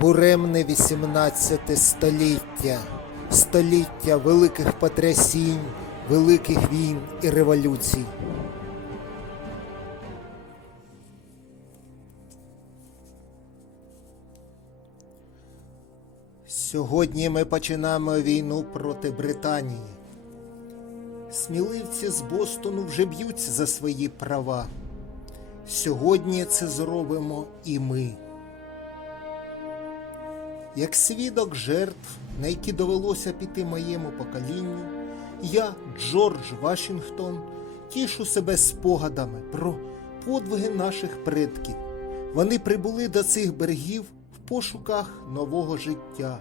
Буремне 18 століття, століття великих потрясінь, великих війн і революцій. Сьогодні ми починаємо війну проти Британії. Сміливці з Бостону вже б'ються за свої права. Сьогодні це зробимо і ми. Як свідок жертв, на які довелося піти моєму поколінню, я, Джордж Вашингтон, тішу себе спогадами про подвиги наших предків. Вони прибули до цих берегів в пошуках нового життя.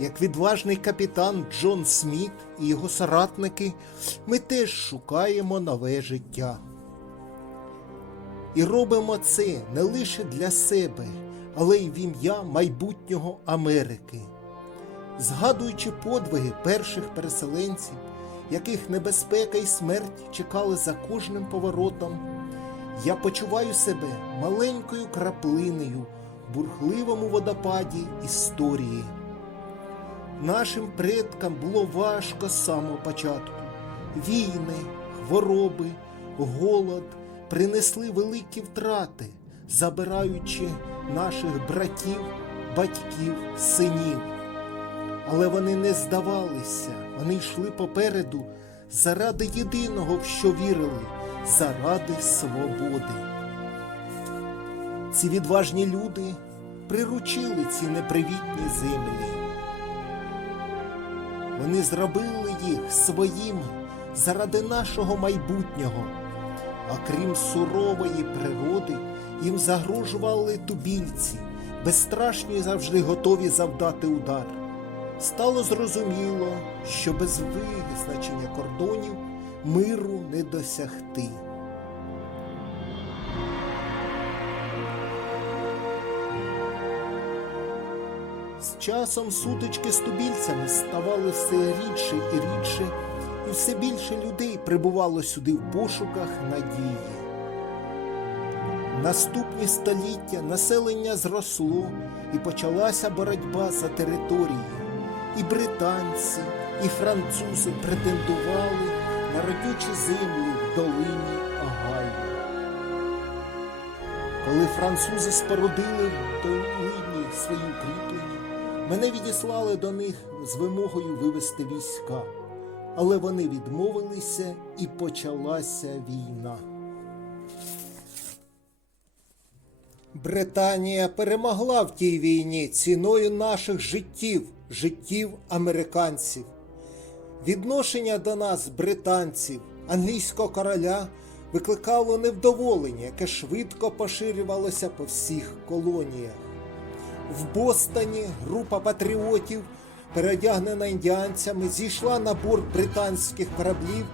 Як відважний капітан Джон Сміт і його соратники, ми теж шукаємо нове життя. І робимо це не лише для себе, але й в ім'я майбутнього Америки. Згадуючи подвиги перших переселенців, яких небезпека і смерть чекали за кожним поворотом, я почуваю себе маленькою краплиною в бурхливому водопаді історії. Нашим предкам було важко з самого початку. Війни, хвороби, голод принесли великі втрати, забираючи наших братів, батьків, синів. Але вони не здавалися, вони йшли попереду заради єдиного, в що вірили, заради свободи. Ці відважні люди приручили ці непривітні землі. Вони зробили їх своїми заради нашого майбутнього. А крім сурової природи, їм загрожували тубільці, безстрашні завжди готові завдати удар. Стало зрозуміло, що без визначення кордонів миру не досягти. З часом сутички з тубільцями ставали все рідше і рідше, і все більше людей прибувало сюди в пошуках надії. Наступні століття населення зросло і почалася боротьба за території. І британці, і французи претендували на родючі землі в долині Агаю. Коли французи спорудили в долині свої укріплення, мене відіслали до них з вимогою вивести війська, але вони відмовилися і почалася війна. Британія перемогла в тій війні ціною наших життів, життів американців. Відношення до нас, британців, англійського короля викликало невдоволення, яке швидко поширювалося по всіх колоніях. В Бостоні група патріотів, переодягнена індіанцями, зійшла на борт британських кораблів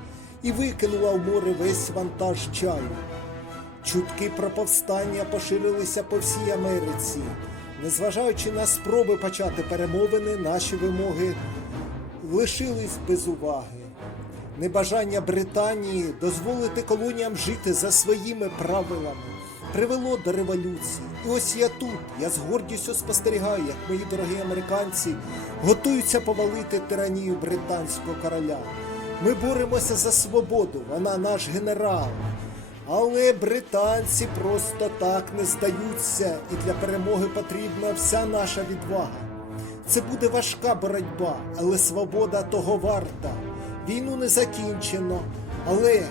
і викинула в море весь вантаж чаю. Чутки про повстання поширилися по всій Америці. Незважаючи на спроби почати перемовини, наші вимоги лишились без уваги. Небажання Британії дозволити колоніям жити за своїми правилами привело до революції. І ось я тут, я з гордістю спостерігаю, як мої дорогі американці готуються повалити тиранію британського короля. Ми боремося за свободу, вона наш генерал. Але британці просто так не здаються, і для перемоги потрібна вся наша відвага. Це буде важка боротьба, але свобода того варта. Війну не закінчено, але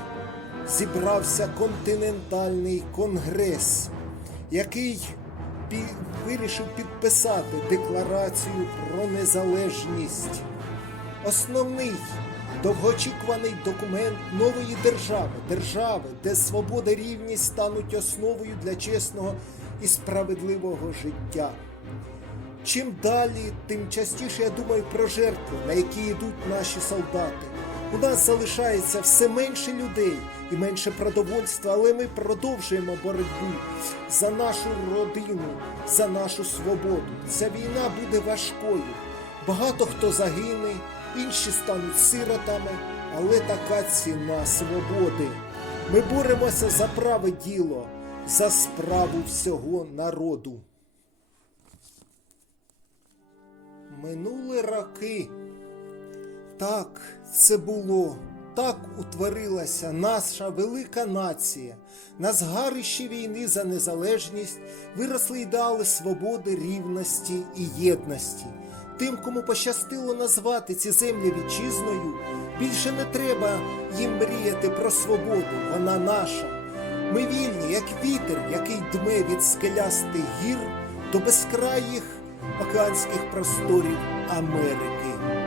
зібрався континентальний конгрес, який пі- вирішив підписати декларацію про незалежність. Основний довгоочікуваний документ нової держави, держави, де свобода рівність стануть основою для чесного і справедливого життя. Чим далі, тим частіше я думаю про жертви, на які йдуть наші солдати. У нас залишається все менше людей і менше продовольства, але ми продовжуємо боротьбу за нашу родину, за нашу свободу. Ця війна буде важкою. Багато хто загине, інші стануть сиротами, але така ціна свободи. Ми боремося за праве діло, за справу всього народу. Минули роки. Так, це було. Так утворилася наша велика нація. На згарищі війни за незалежність виросли ідеали свободи, рівності і єдності. Тим, кому пощастило назвати ці землі вітчизною, більше не треба їм мріяти про свободу, вона наша. Ми вільні, як вітер, який дме від скелястих гір до безкраїх океанських просторів Америки.